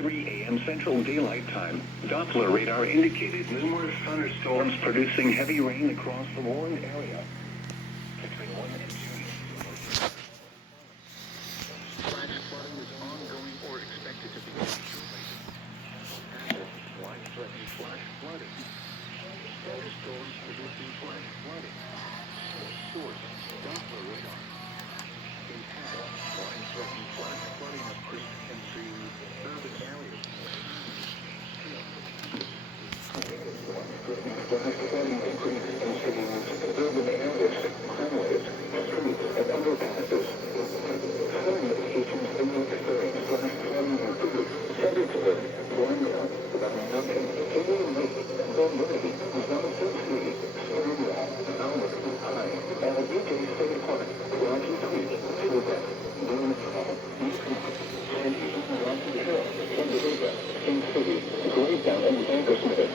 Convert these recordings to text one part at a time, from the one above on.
3 a.m. Central Daylight Time, Doppler radar indicated numerous thunderstorms producing heavy rain across the warned area. Between 1 and 2 inches. Flash flooding is ongoing or expected to begin shortly. Life-threatening flash flooding. Thunderstorms producing flash flooding. Source, Doppler radar. Impact, life-threatening flash flooding of creeks and streams, urban areas. Flash flooding of creeks and streams, urban areas, highways, streets, and underpasses. Some locations in the experience flash flooding include Fredericksburg, Glendale, Mountain, Indian Lake, Gilberty, Johnson City, Stonewall, Albert, High, LBJ State Park, Rocky Creek, Quebec, Blumenthal, Newcomb, Sandy, Rocky Hill, Chattanooga, King City, Greytown, and Bankersmith.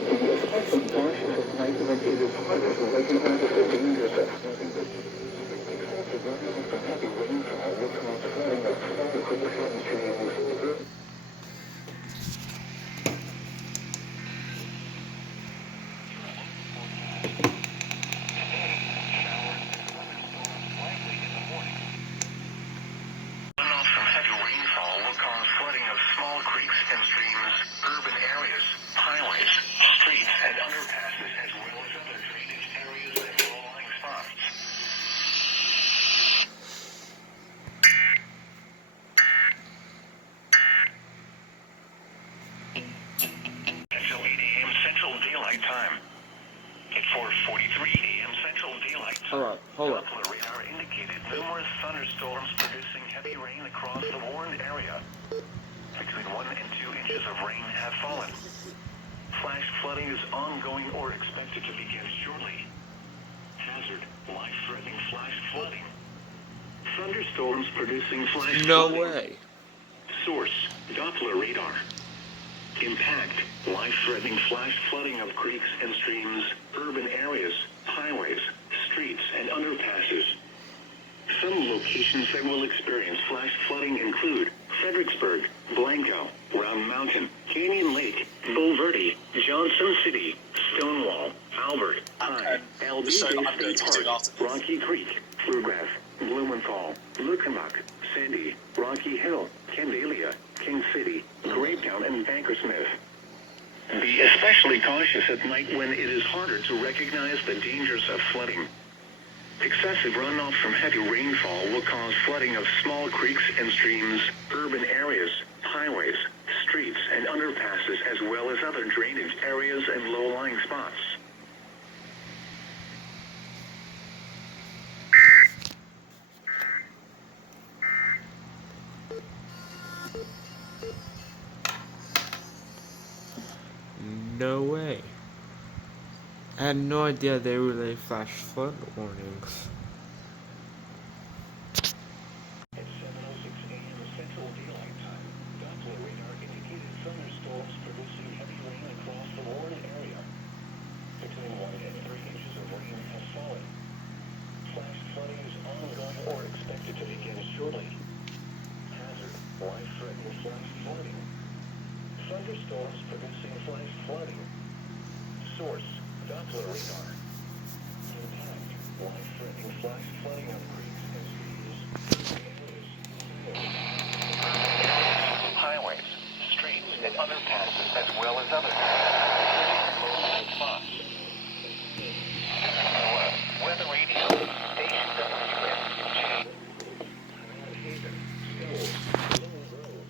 Be especially cautious at night when it is harder to recognize the danger zone. Excessive rain from heavy rainfall will cause flooding of small creeks and streams. Hold on. Doppler radar indicated numerous thunderstorms producing heavy rain across the warned area. Between 1 and 2 inches of rain have fallen. Flash flooding is ongoing or expected to begin shortly. Hazard, life-threatening flash flooding. Thunderstorms producing flash flooding. No way. Source, Doppler radar. Impact, life-threatening flash flooding of creeks and streams, urban areas, highways, streets, and underpasses. Some locations that will experience flash flooding include Fredericksburg, Blanco, Round Mountain, Canyon Lake, Bulverde, Johnson City, Stonewall, Albert, High, LBJ State Park, Rocky Creek, Bluegrass, Blumenthal, Lukenbach, Sandy, Rocky Hill, Candelia, King City, Greytown, and Bankersmith. Be especially cautious at night when it is harder to recognize the dangers of flooding. Excessive runoff from heavy rainfall will cause flooding of small creeks and streams, urban areas, highways, streets, and underpasses, as well as other drainage areas and low-lying spots. No way. I had no idea they really flash flood warnings. At 7:06 a.m. Central Daylight Time, Doppler radar indicated thunderstorms producing heavy rain across the warned area. Between 1 and 3 inches of rain have fallen. Flash flooding is ongoing or expected to begin shortly. Hazard, life-threatening flash flooding. Thunderstorms producing flash flooding. Source, Doppler radar. Impact, life-threatening flash flooding of creeks and streams. Highways, streets, and underpasses, as well as other spots. Weather radio, station WSG. Haven, Stowe, Little Grove,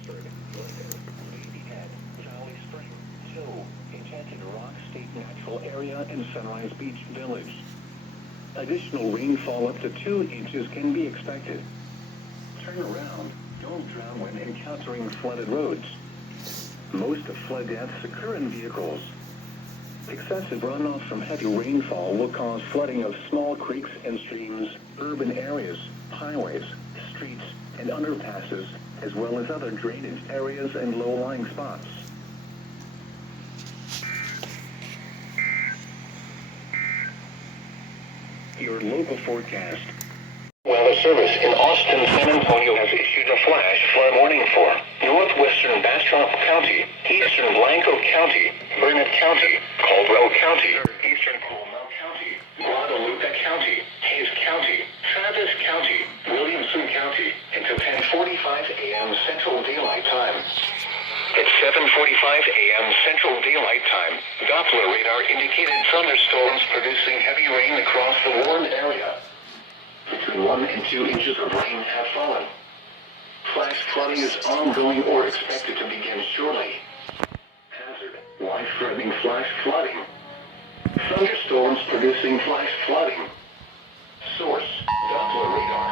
Oxford, Glendale, Babyhead, Valley Spring, Hill, Enchanted Rock State Natural Area, and Sunrise Beach Village. Additional rainfall up to 2 inches can be expected. Turn around. Don't drown when encountering flooded roads. Most of flood deaths occur in vehicles. Excessive runoff from heavy rainfall will cause flooding of small creeks and streams, urban areas, highways, streets, and underpasses, as well as other drainage areas and low-lying spots. Your local forecast. Weather Service in Austin, San Antonio has issued a flash flood warning for northwest northwestern Bastrop County, eastern Blanco County, Burnett County, Caldwell County, eastern Coolmouth County, Guadalupe County, Hayes County, Travis County, Williamson County, until 10:45 a.m. Central Daylight Time. At 7:45 a.m. Central Daylight Time, Doppler radar indicated thunderstorms producing heavy rain across the warned area. Between 1 and 2 inches of rain have fallen. Flash flooding is ongoing or expected to begin shortly. Hazard: life-threatening flash flooding. Thunderstorms producing flash flooding. Source: Doppler radar.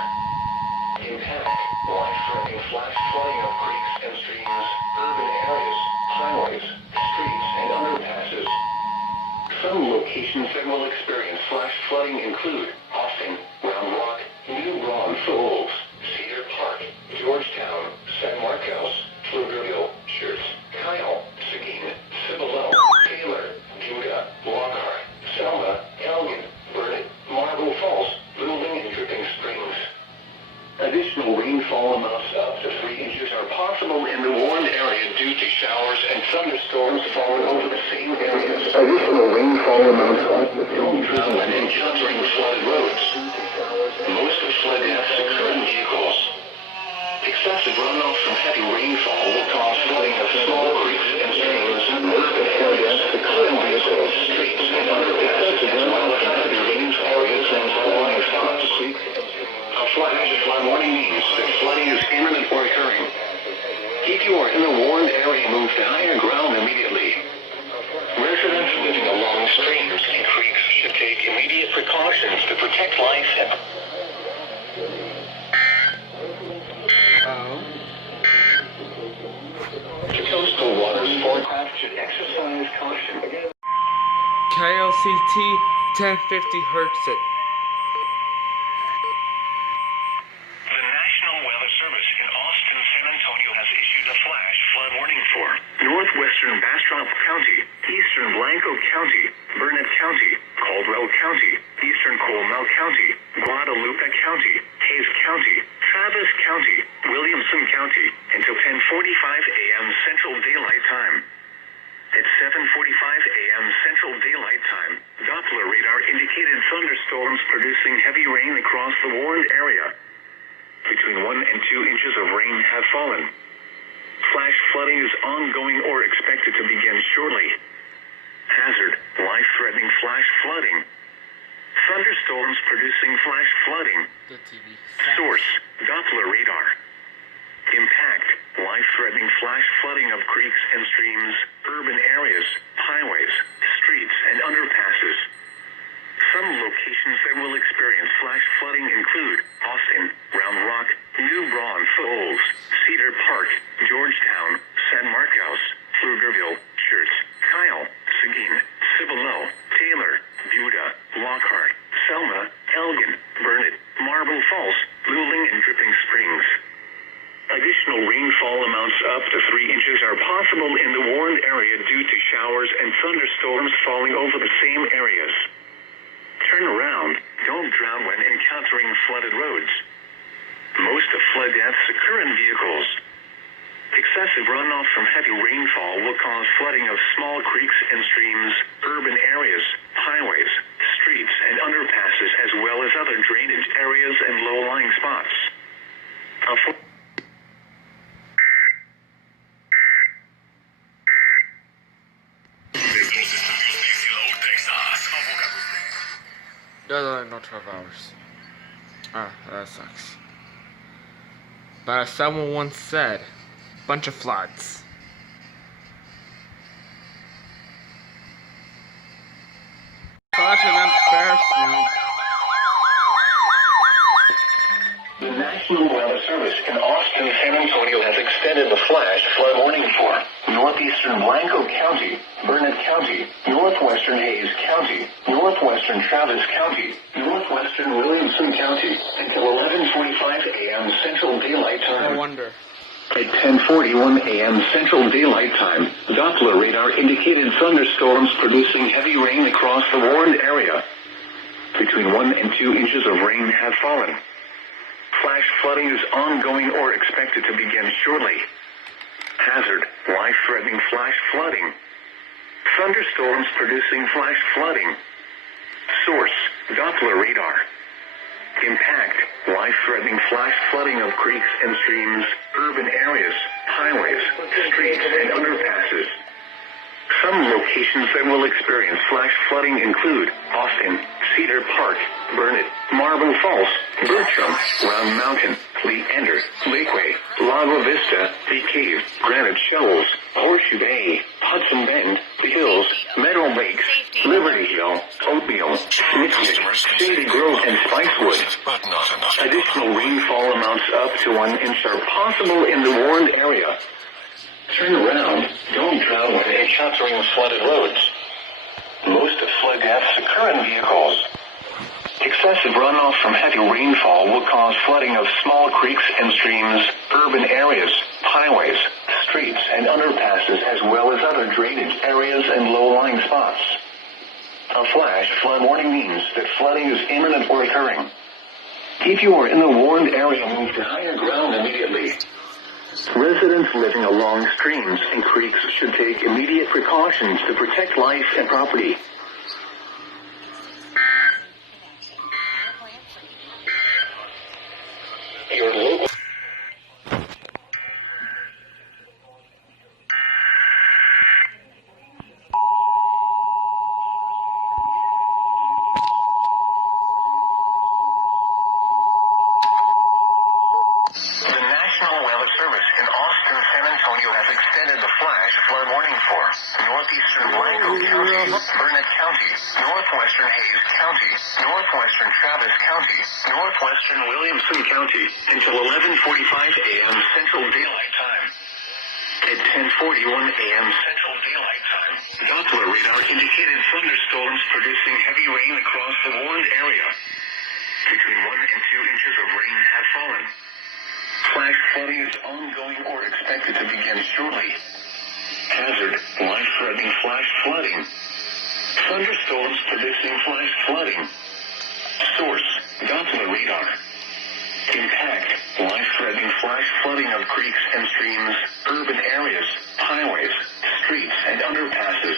Impact: life-threatening flash flooding of creeks and streams, urban areas, highways, streets, and underpasses. Some locations that will experience flash flooding include Austin, Round Rock, New Braunfels, Cedar Park, Georgetown, San Marcos, Pflugerville, Schertz, Kyle, Seguin, Cibolo, Taylor, Buda, Lockhart, Selma, Elgin, Burnett, Marble Falls, Luling, and Dripping Springs. Additional rainfall amounts up to 3 inches are possible in the warned area due to showers and thunderstorms falling over the same areas. Additional rainfall amounts up to 3 inches when encountering flooded roads. Most of flood deaths occur in vehicles. Excessive runoff from heavy rainfall will cause flooding of small creeks and streams, urban areas, common vehicles, streets, and underpasses, as well as heavy rainfall areas and low-lying spots. A flash flood warning means that flooding is imminent or occurring. If you are in a warned area, move to higher ground immediately. Residents living along streams and creeks should take immediate precautions to protect life and coastal waters forecast should exercise caution. KLCT 1050 hertz it. The National Weather Service in Austin, San Antonio has issued a flash flood warning for northwestern Bastrop County, eastern Blanco County, Burnett County, Caldwell County, eastern Coolmouth County, Guadalupe County, Hayes County, Travis County, Williamson County, until 10:45 a.m. Central Daylight Time. At 7:45 a.m. Central Daylight Time, Doppler radar indicated thunderstorms producing heavy rain across the warned area. Between 1 and 2 inches of rain have fallen. Flash flooding is ongoing or expected to begin shortly. Hazard: life-threatening flash flooding. Thunderstorms producing flash flooding. The TV. Source: Doppler radar. Impact: life-threatening flash flooding of creeks and streams, urban areas, highways, streets, and underpasses. Some locations that will experience flash flooding include Austin, Round Rock, New Braunfels, Cedar Park, Georgetown, San Marcos, Pflugerville, Schertz, Kyle, Seguin, Cibolo, Taylor, Buda, Lockhart, Selma, Elgin, Burnett, Marble Falls, Luling, and Dripping Springs. Additional rainfall amounts up to 3 inches are possible in the warned area due to showers and thunderstorms falling over the same areas. Turn around. Don't drown when encountering flooded roads. Most of flood deaths occur in vehicles. Excessive runoff from heavy rainfall will cause flooding of small creeks and streams, urban areas, highways, streets, and underpasses, as well as other drainage areas and low-lying spots. No, not 12 hours. Ah, that sucks. But as someone once said, bunch of floods. Such an embarrassment. The National Weather Service in Austin, San Antonio has extended the flash flood warning for northeastern Blanco County, Burnett County, northwestern Hayes County, northwestern Travis County, northwestern Williamson County, until 11:45 a.m. Central Daylight Time. I wonder. At 10:41 a.m. Central Daylight Time, Doppler radar indicated thunderstorms producing heavy rain across the warned area. Between 1 and 2 inches of rain have fallen. Flash flooding is ongoing or expected to begin shortly. Hazard, life-threatening flash flooding. Thunderstorms producing flash flooding. Source, Doppler radar. Impact, life-threatening flash flooding of creeks and streams, urban areas, highways, streets, and underpasses. Some locations that will experience flash flooding include Austin, Cedar Park, Burnett, Marble Falls, Bertram, Round Mountain, Leander, Lakeway, Lago Vista, The Cave, Granite Shoals, Horseshoe Bay, Hudson Bend, The Hills, Meadow Lakes, Liberty Hill, Oatmeal, Mystic, Shady Grove, and Spicewood. Additional rainfall amounts up to 1 inch are possible in the warned area. Turn around. Don't drown when encountering flooded roads. Most of flood deaths occur in vehicles. Excessive runoff from heavy rainfall will cause flooding of small creeks and streams, urban areas, highways, streets, and underpasses, as well as other drainage areas and low-lying spots. A flash flood warning means that flooding is imminent or occurring. If you are in the warned area, move to higher ground immediately. Residents living along streams and creeks should take immediate precautions to protect life and property. Your local northeastern Blanco County, Burnett County, northwestern Hayes County, northwestern Travis County, northwestern Williamson County, until 11:45 a.m. Central Daylight Time. At 10:41 a.m. Central Daylight Time, Doppler radar indicated thunderstorms producing heavy rain across the warned area. Between 1 and 2 inches of rain have fallen. Flash flooding is ongoing or expected to begin shortly. Hazard, life-threatening flash flooding. Thunderstorms producing flash flooding. Source, Doppler radar. Impact, life-threatening flash flooding of creeks and streams, urban areas, highways, streets, and underpasses.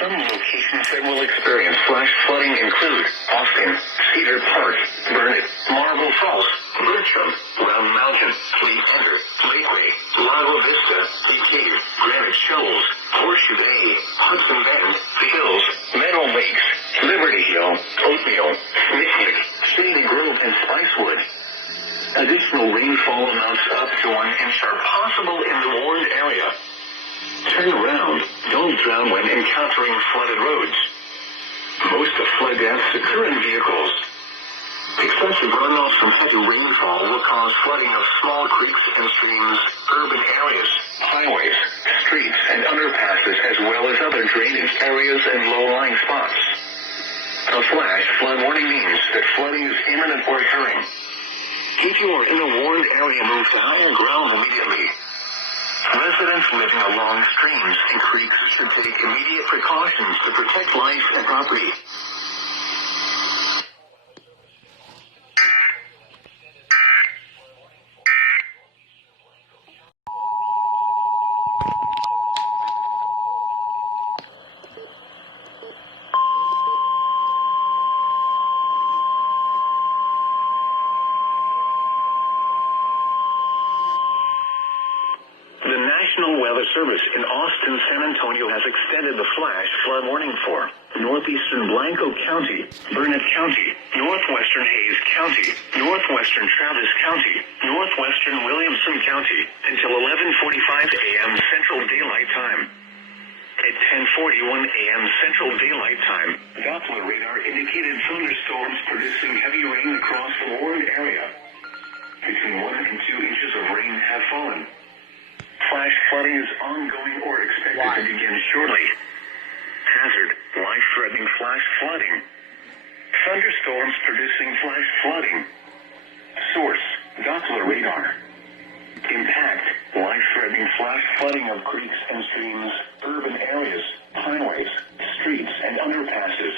Some locations that will experience flash flooding include Austin, Cedar Park, Burnett, Marble Falls, Bertram, Round Mountain, Leander, Lakeway, Lago Vista, The Cave, Granite Shoals, Horseshoe Bay, Hudson Bend, The Hills, Meadow Lakes, Liberty Hill, Oatmeal, Mystic, Shady Grove, and Spicewood. Additional rainfall amounts up to 1 inch are possible in the warned area. Turn around. Don't drown when encountering flooded roads. Most of flood deaths occur in vehicles. Excessive runoff from heavy rainfall will cause flooding of small creeks and streams, urban areas, highways, streets, and underpasses, as well as other drainage areas and low-lying spots. A flash flood warning means that flooding is imminent or occurring. If you are in the warned area, move to higher ground immediately. Residents living along streams and creeks should take immediate precautions to protect life and property. The National Weather Service in Austin, San Antonio has extended the flash flood warning for northeastern Blanco County, Burnett County, northwestern Hayes County, northwestern Travis County, northwestern Williamson County, until 11:45 a.m. Central Daylight Time. At 10:41 a.m. Central Daylight Time, Doppler radar indicated thunderstorms producing heavy rain across the warned area. Between 1 and 2 inches of rain have fallen. Flash flooding is ongoing or expected to begin shortly. Hazard, life-threatening flash flooding. Thunderstorms producing flash flooding. Source, Doppler radar. Impact, life-threatening flash flooding of creeks and streams, urban areas, highways, streets, and underpasses.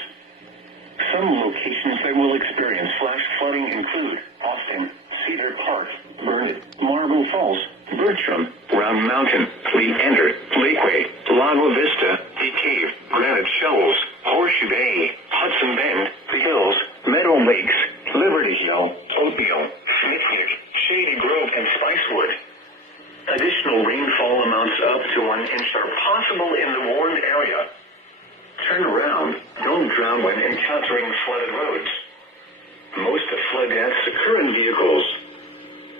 Some locations that will experience flash flooding include Austin, Cedar Park, Burnett, Marble Falls, Bertram, Round Mountain, Leander, Lakeway, Lago Vista, Bee Cave, Granite Shoals, Horseshoe Bay, Hudson Bend, The Hills, Meadow Lakes, Liberty Hill, Oatmeal, Smithfield, Shady Grove, and Spicewood. Additional rainfall amounts up to 1 inch are possible in the warned area. Turn around. Don't drown when encountering flooded roads. Most of flood deaths occur in vehicles.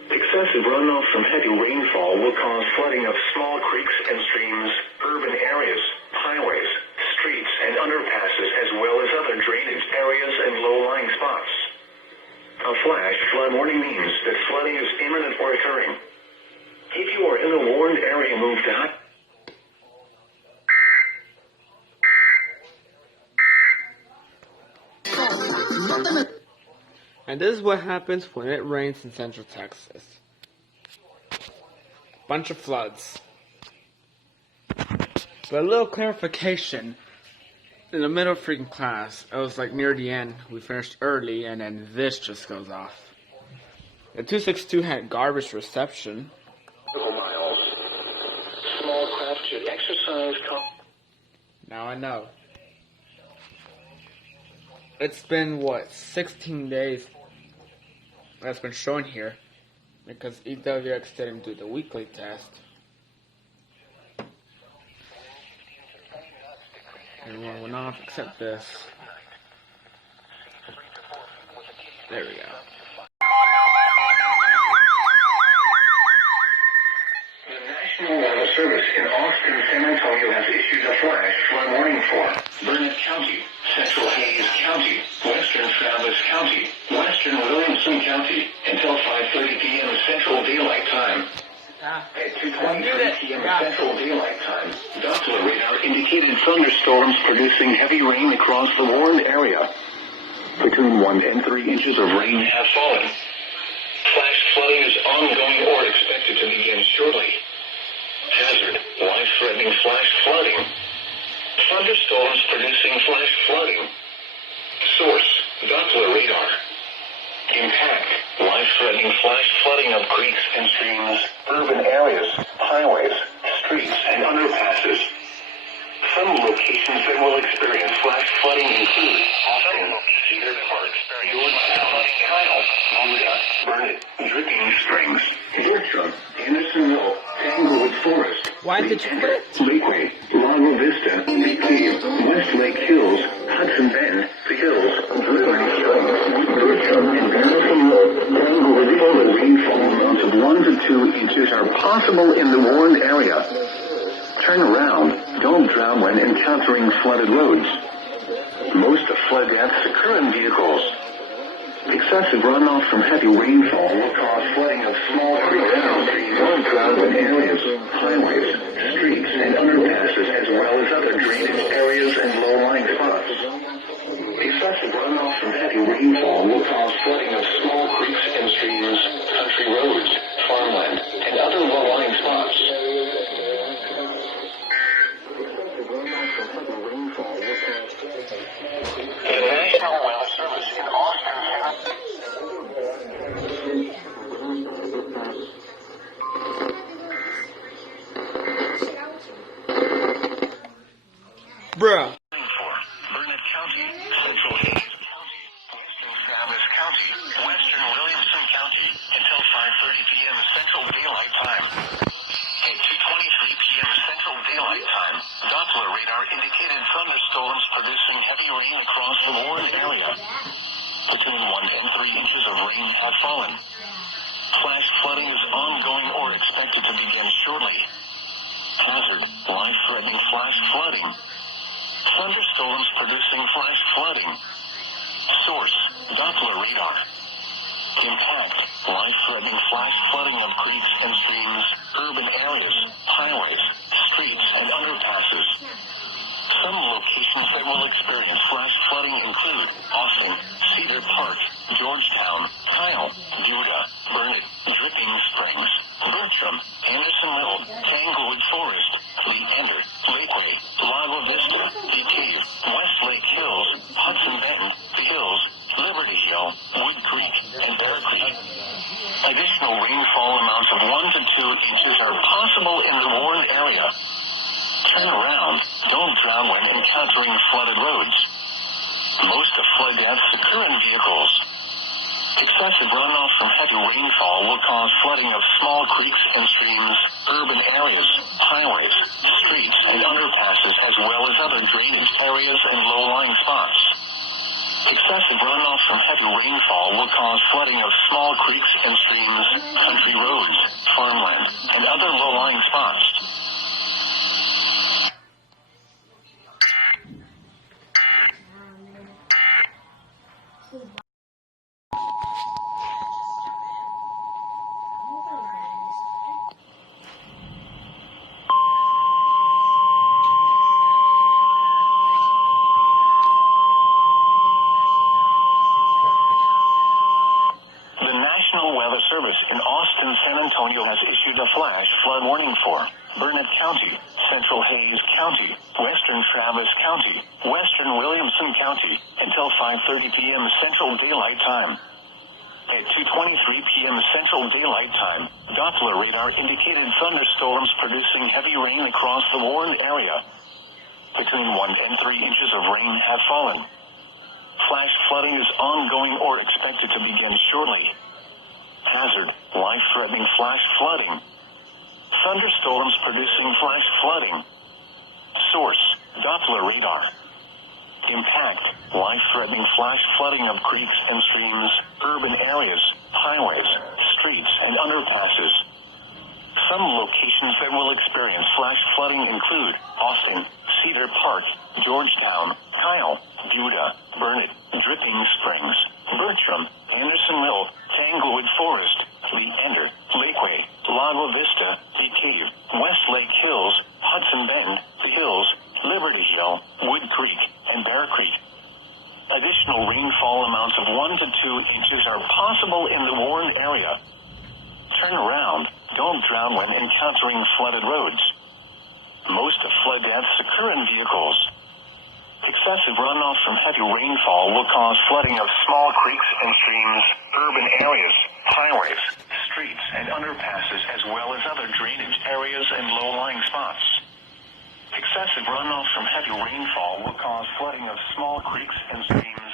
Excessive runoff from heavy rainfall will cause flooding of small creeks and streams, urban areas, highways, streets, and underpasses, as well as other drainage areas and low-lying spots. A flash flood warning means that flooding is imminent or occurring. If you are in a warned area, move to And this is what happens when it rains in Central Texas. Bunch of floods. But a little clarification. In the middle of freaking class, it was like near the end, we finished early, and then this just goes off. The 262 had garbage reception. miles. Small craft should exercise Now I know. It's been, what, 16 days that's been shown here, because EWX didn't do the weekly test. Everyone went off except this. There we go. The National Weather Service in Austin, San Antonio has issued a flash flood warning for Burnett County, Central Hays County, Western Travis County, Western Williamson County, until 5:30 p.m. Central Daylight Time. At 2:23 p.m. Central Daylight Time, Doppler radar indicated thunderstorms producing heavy rain across the warned area. Between 1 and 3 inches of rain have fallen. Flash flooding is ongoing or expected to begin shortly. Hazard, life-threatening flash flooding. Thunderstorms producing flash flooding. Source, Doppler radar. Impact, life-threatening flash flooding of creeks and streams, urban areas, highways, streets, and underpasses. Some locations that will experience flash flooding include Austin, Cedar Park, Georgetown, Kyle, Buda, Burnett, Dripping Springs, Bertram, Andersonville, Tanglewood Forest, Why did you quit? Lakeway, Lago Vista, Bee Cave, Westlake Hills, Hudson Bend, The Hills, Liberty Hill, Bertram, and Andersonville. Tanglewood Forest. Rainfall amounts of 1 to 2 inches are possible in the warned area. Turn around. Don't drown when encountering flooded roads. Most of flood deaths occur in vehicles. Excessive runoff from heavy rainfall will cause flooding of small creeks and streams, urban areas, highways, streets, and underpasses, as well as other drainage areas and low-lying spots. Excessive runoff from heavy rainfall will cause flooding of small creeks and streams, country roads, farmland, and other low-lying spots. The National Weather Service in Austin, Bruh. Burnett County, Central Hays County, Western Travis County, Western Williamson County, until 5:30 p.m. Central Daylight Time. At 2:23 p.m. Central Daylight Time, Doppler radar indicated thunderstorms producing heavy rain across the warned area. Between 1 and 3 inches of rain have fallen. Flash flooding is ongoing or expected to begin shortly. Hazard, life-threatening flash flooding. Thunderstorms producing flash flooding. Source, Doppler radar. Impact, life-threatening flash flooding of creeks and streams, urban areas, highways, streets, and underpasses. Some locations that will experience flash flooding include Austin, Cedar Park, Georgetown, Kyle, Buda, Burnett, Dripping Springs, Bertram, Andersonville, Tanglewood Forest, Leander, Lakeway, Lago Vista, Bee Cave, Westlake Hills, Hudson Bend, The Hills, Liberty Hill, Wood Creek, and Bear Creek. Additional rainfall area. Turn around. Don't drown when encountering flooded roads. Most of flood deaths occur in vehicles. Excessive runoff from heavy rainfall will cause flooding of small creeks and streams, urban areas, highways, streets, and underpasses, as well as other drainage areas and low-lying spots. Excessive runoff from heavy rainfall will cause flooding of small creeks and streams, country roads, farmland, and other low-lying spots. The National Weather Service in Austin, San Antonio has issued a flash flood warning for Burnett County, Central Hays County, Western Travis County, Western Williamson County, until 5:30 p.m. Central Daylight Time. At 2:23 p.m. Central Daylight Time, Doppler radar indicated thunderstorms producing heavy rain across the warned area. Between 1 and 3 inches of rain have fallen. Flash flooding is ongoing or expected to begin shortly. Hazard, life-threatening flash flooding. Thunderstorms producing flash flooding. Source, Doppler radar. Impact, life-threatening flash flooding of creeks and streams, urban areas, highways, streets, and underpasses. Some locations that will experience flash flooding include Austin, Cedar Park, Georgetown, Kyle, Buda, Burnett, Dripping Springs, Bertram, Andersonville, Tanglewood Forest, Leander, Lakeway, Lago Vista, Lee Cave, Westlake Hills, Hudson Bend, The Hills, Liberty Hill, Wood Creek, and Bear Creek. Additional rainfall amounts of 1 to 2 inches are possible in the warned area. Turn around. Don't drown when encountering flooded roads. Most of flood deaths occur in vehicles. Excessive runoff from heavy rainfall will cause flooding of small creeks and streams, urban areas, highways, streets, and underpasses, as well as other drainage areas and low-lying spots. Excessive runoff from heavy rainfall will cause flooding of small creeks and streams,